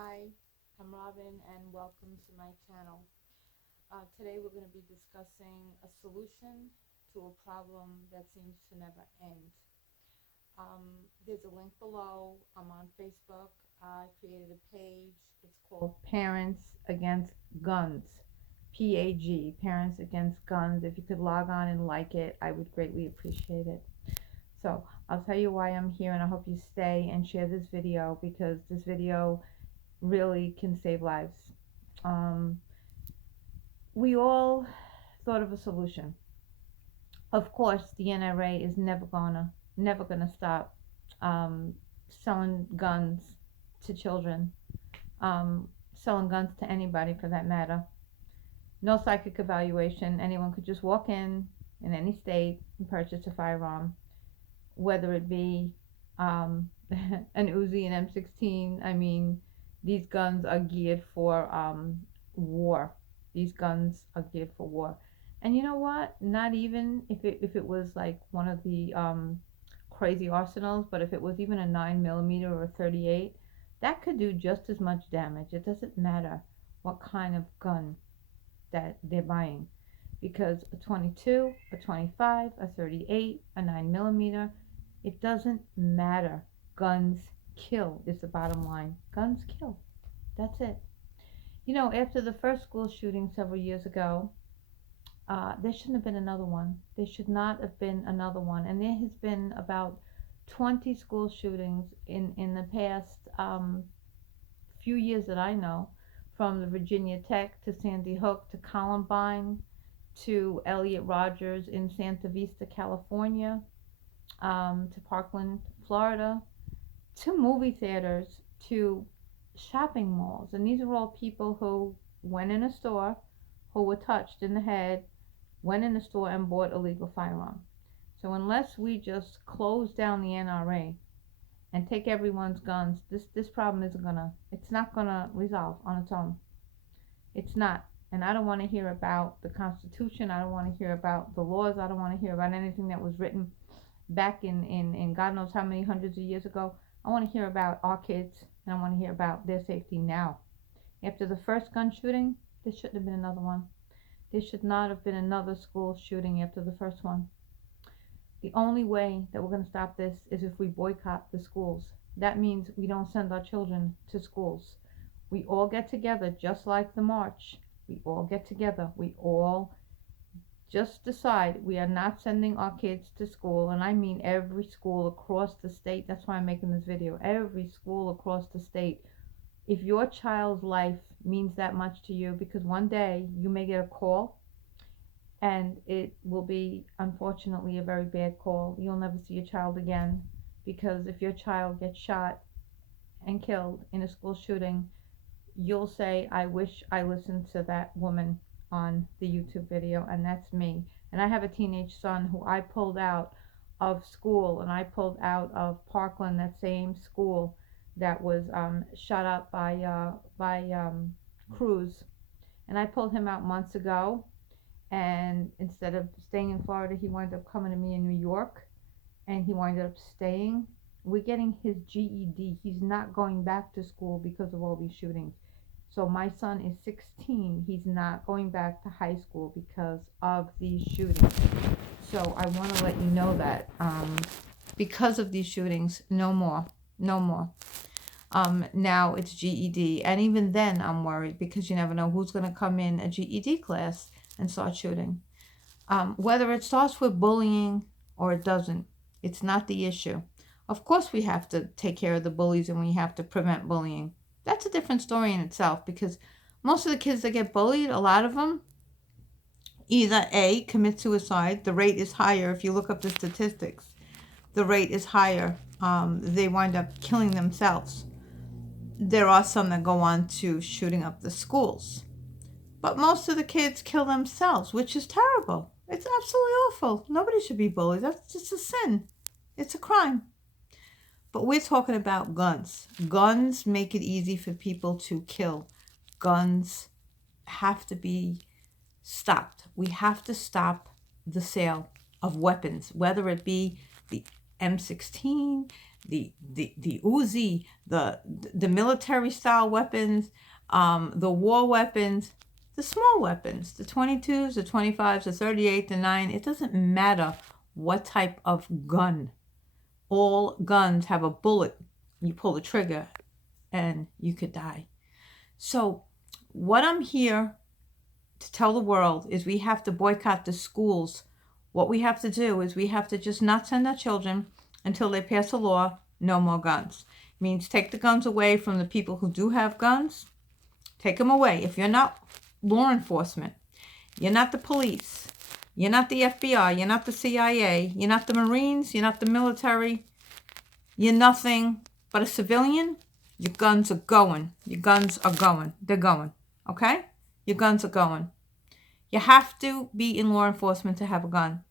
Hi, I'm Robin and welcome to my channel. Today we're going to be discussing a solution to a problem that seems to never end. There's a link below. I'm on Facebook. I created a page. It's called Parents Against Guns. PAG, Parents Against Guns. If you could log on and like it, I would greatly appreciate it. So I'll tell you why I'm here, and I hope you stay and share this video because this video really can save lives. Um, we all thought of a solution. Of course, the NRA is never gonna stop selling guns to children, selling guns to anybody for that matter. No psychic evaluation. Anyone could just walk in any state and purchase a firearm, whether it be an Uzi, an M16. I mean, these guns are geared for war. These guns are geared for war. And you know what? Not even if it was like one of the crazy arsenals, but if it was even a 9mm or a 38, that could do just as much damage. It doesn't matter what kind of gun that they're buying, because a 22, a 25, a 38, a 9mm, it doesn't matter. Guns kill is the bottom line. Guns kill. That's it. You know, after the first school shooting several years ago, there shouldn't have been another one. There should not have been another one. And there has been about 20 school shootings in the past few years that I know, from the Virginia Tech to Sandy Hook to Columbine to Elliot Rogers in Santa Vista, California, to Parkland, Florida, to movie theaters, to shopping malls. And these are all people who went in a store, who were touched in the head, went in the store and bought a legal firearm. So unless we just close down the NRA and take everyone's guns, this problem it's not gonna resolve on its own. It's not. And I don't want to hear about the Constitution. I don't want to hear about the laws. I don't want to hear about anything that was written back in God knows how many hundreds of years ago. I want to hear about our kids, and I want to hear about their safety now. After the first gun shooting, there shouldn't have been another one. There should not have been another school shooting after the first one. The only way that we're going to stop this is if we boycott the schools. That means we don't send our children to schools. We all get together, just like the march. We all get together. We all just decide we are not sending our kids to school. And I mean every school across the state. That's why I'm making this video. Every school across the state. If your child's life means that much to you, because one day you may get a call and it will be, unfortunately, a very bad call. You'll never see your child again, because if your child gets shot and killed in a school shooting, you'll say, I wish I listened to that woman on the YouTube video. And that's me. And I have a teenage son who I pulled out of school, and I pulled out of Parkland, that same school that was shot up by Cruz. And I pulled him out months ago, and instead of staying in Florida, he wound up coming to me in New York, and he wound up staying. We're getting his GED. He's not going back to school because of all these shootings. So my son is 16. He's not going back to high school because of these shootings. So I want to let you know that because of these shootings, no more. Now it's GED. And even then I'm worried, because you never know who's going to come in a GED class and start shooting. Whether it starts with bullying or it doesn't, it's not the issue. Of course we have to take care of the bullies, and we have to prevent bullying. That's a different story in itself, because most of the kids that get bullied, a lot of them either A, commit suicide. The rate is higher. If you look up the statistics, the rate is higher. They wind up killing themselves. There are some that go on to shooting up the schools. But most of the kids kill themselves, which is terrible. It's absolutely awful. Nobody should be bullied. That's just a sin. It's a crime. But we're talking about guns. Guns make it easy for people to kill. Guns have to be stopped. We have to stop the sale of weapons, whether it be the M16, the Uzi, the military style weapons, the war weapons, the small weapons, the 22s, the 25s, the 38, the 9. It doesn't matter what type of gun. All guns have a bullet. You pull the trigger and you could die. So what I'm here to tell the world is we have to boycott the schools. What we have to do is we have to just not send our children until they pass a law, no more guns. It means take the guns away from the people who do have guns. Take them away. If you're not law enforcement, you're not the police, you're not the FBI, you're not the CIA, you're not the Marines, you're not the military, you're nothing but a civilian, your guns are going. Your guns are going. They're going. Okay? Your guns are going. You have to be in law enforcement to have a gun.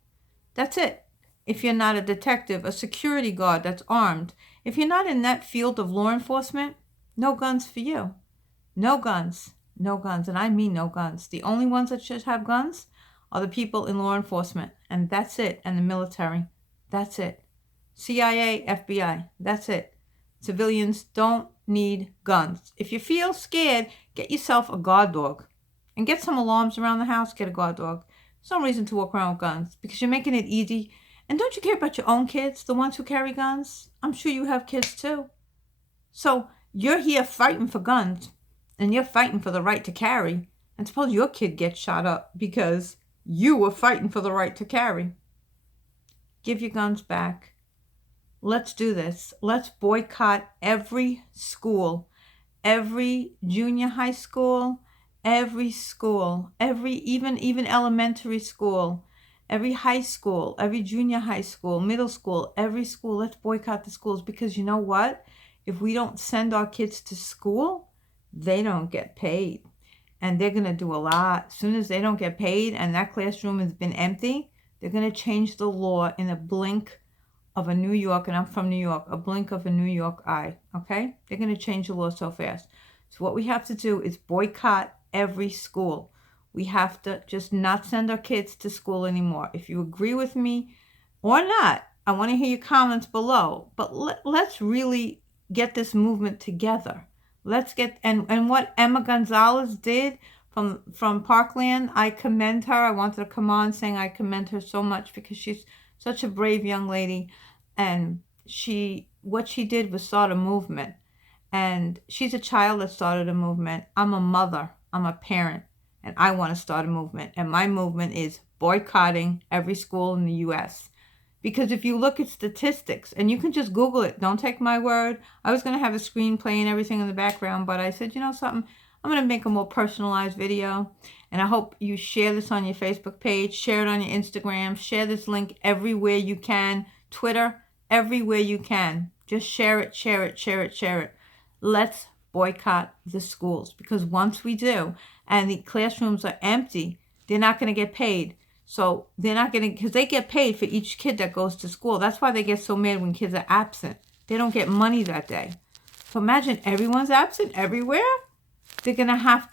That's it. If you're not a detective, a security guard that's armed, if you're not in that field of law enforcement, no guns for you. No guns. No guns. And I mean no guns. The only ones that should have guns are the people in law enforcement. And that's it. And the military. That's it. CIA, FBI. That's it. Civilians don't need guns. If you feel scared, get yourself a guard dog. And get some alarms around the house. Get a guard dog. There's no reason to walk around with guns. Because you're making it easy. And don't you care about your own kids? The ones who carry guns? I'm sure you have kids too. So you're here fighting for guns. And you're fighting for the right to carry. And suppose your kid gets shot up because you were fighting for the right to carry. Give your guns back. Let's do this. Let's boycott every school, every junior high school, every school, even elementary school, every high school, every junior high school, middle school, every school. Let's boycott the schools because you know what? If we don't send our kids to school, they don't get paid. And they're going to do a lot. As soon as they don't get paid and that classroom has been empty, they're going to change the law in a blink of a New York, and I'm from New York, a blink of a New York eye, okay? They're going to change the law so fast. So what we have to do is boycott every school. We have to just not send our kids to school anymore. If you agree with me or not, I want to hear your comments below. But let's really get this movement together. Let's get, and what Emma Gonzalez did from Parkland, I commend her. I wanted to come on saying I commend her so much because she's such a brave young lady. And what she did was start a movement. And she's a child that started a movement. I'm a mother. I'm a parent. And I want to start a movement. And my movement is boycotting every school in the U.S. Because if you look at statistics, and you can just Google it, don't take my word. I was going to have a screen playing everything in the background, but I said, you know something? I'm going to make a more personalized video. And I hope you share this on your Facebook page, share it on your Instagram, share this link everywhere you can, Twitter, everywhere you can. Just share it, share it, share it, share it. Let's boycott the schools because once we do and the classrooms are empty, they're not going to get paid. So they're not going to, because they get paid for each kid that goes to school. That's why they get so mad when kids are absent. They don't get money that day. So imagine everyone's absent everywhere. They're going to have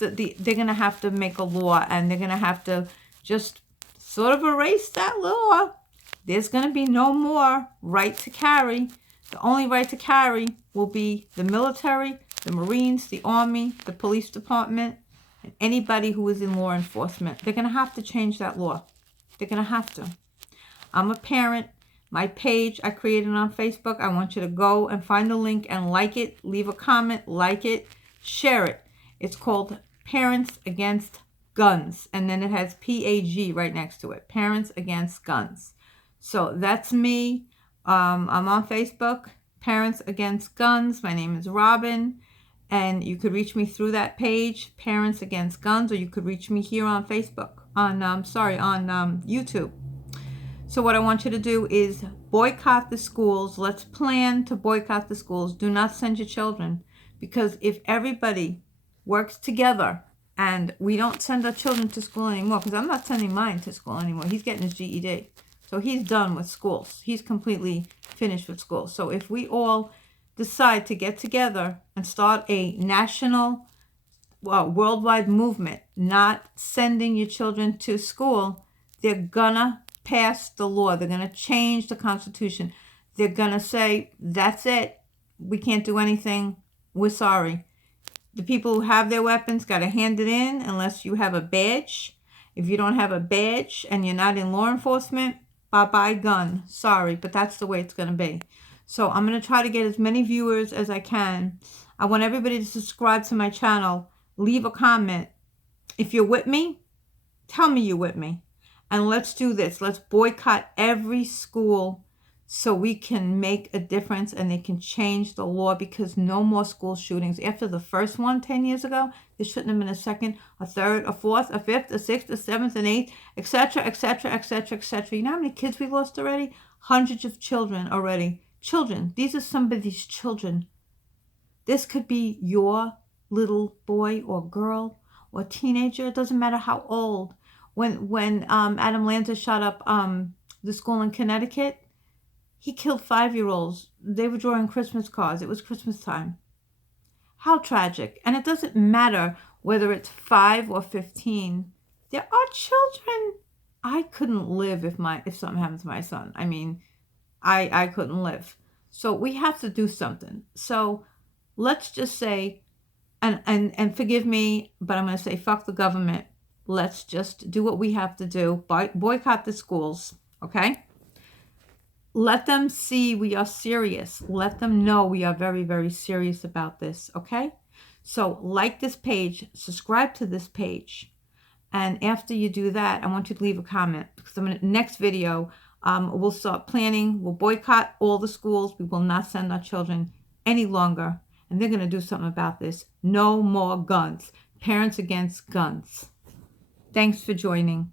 to make a law, and they're going to have to just sort of erase that law. There's going to be no more right to carry. The only right to carry will be the military, the Marines, the Army, the police department, and anybody who is in law enforcement. They're going to have to change that law. They're going to have to. I'm a parent. My page I created on Facebook. I want you to go and find the link and like it. Leave a comment, like it, share it. It's called Parents Against Guns. And then it has PAG right next to it. Parents Against Guns. So that's me. I'm on Facebook. Parents Against Guns. My name is Robin. And you could reach me through that page, Parents Against Guns, or you could reach me here on Facebook, on YouTube. So what I want you to do is boycott the schools. Let's plan to boycott the schools. Do not send your children. Because if everybody works together and we don't send our children to school anymore, because I'm not sending mine to school anymore. He's getting his GED. So he's done with schools. He's completely finished with school. So if we all decide to get together and start a national, worldwide movement, not sending your children to school, they're gonna pass the law. They're gonna change the Constitution. they're going to say, that's it. We can't do anything. We're sorry. The people who have their weapons got to hand it in unless you have a badge. If you don't have a badge and you're not in law enforcement, bye-bye gun. Sorry, but that's the way it's going to be. So I'm going to try to get as many viewers as I can. I want everybody to subscribe to my channel. Leave a comment. If you're with me, tell me you're with me. And let's do this. Let's boycott every school so we can make a difference and they can change the law, because no more school shootings. After the first one 10 years ago, there shouldn't have been a second, a third, a fourth, a fifth, a sixth, a seventh, an eighth, etc., etc., etc., etc. You know how many kids we lost already? Hundreds of children already. Children. These are somebody's children. This could be your little boy or girl or teenager. It doesn't matter how old. When Adam Lanza shot up the school in Connecticut, he killed 5-year-olds. They were drawing Christmas cards. It was Christmas time. How tragic. And it doesn't matter whether it's 5 or 15. There are children. I couldn't live if something happened to my son. I mean, I couldn't live. So we have to do something. So let's just say, and forgive me, but I'm going to say fuck the government. Let's just do what we have to do. Boycott the schools, okay? Let them see we are serious. Let them know we are very, very serious about this, okay? So like this page, subscribe to this page. And after you do that, I want you to leave a comment, because next video, we'll start planning. We'll boycott all the schools. We will not send our children any longer. And they're going to do something about this. No more guns. Parents against guns. Thanks for joining.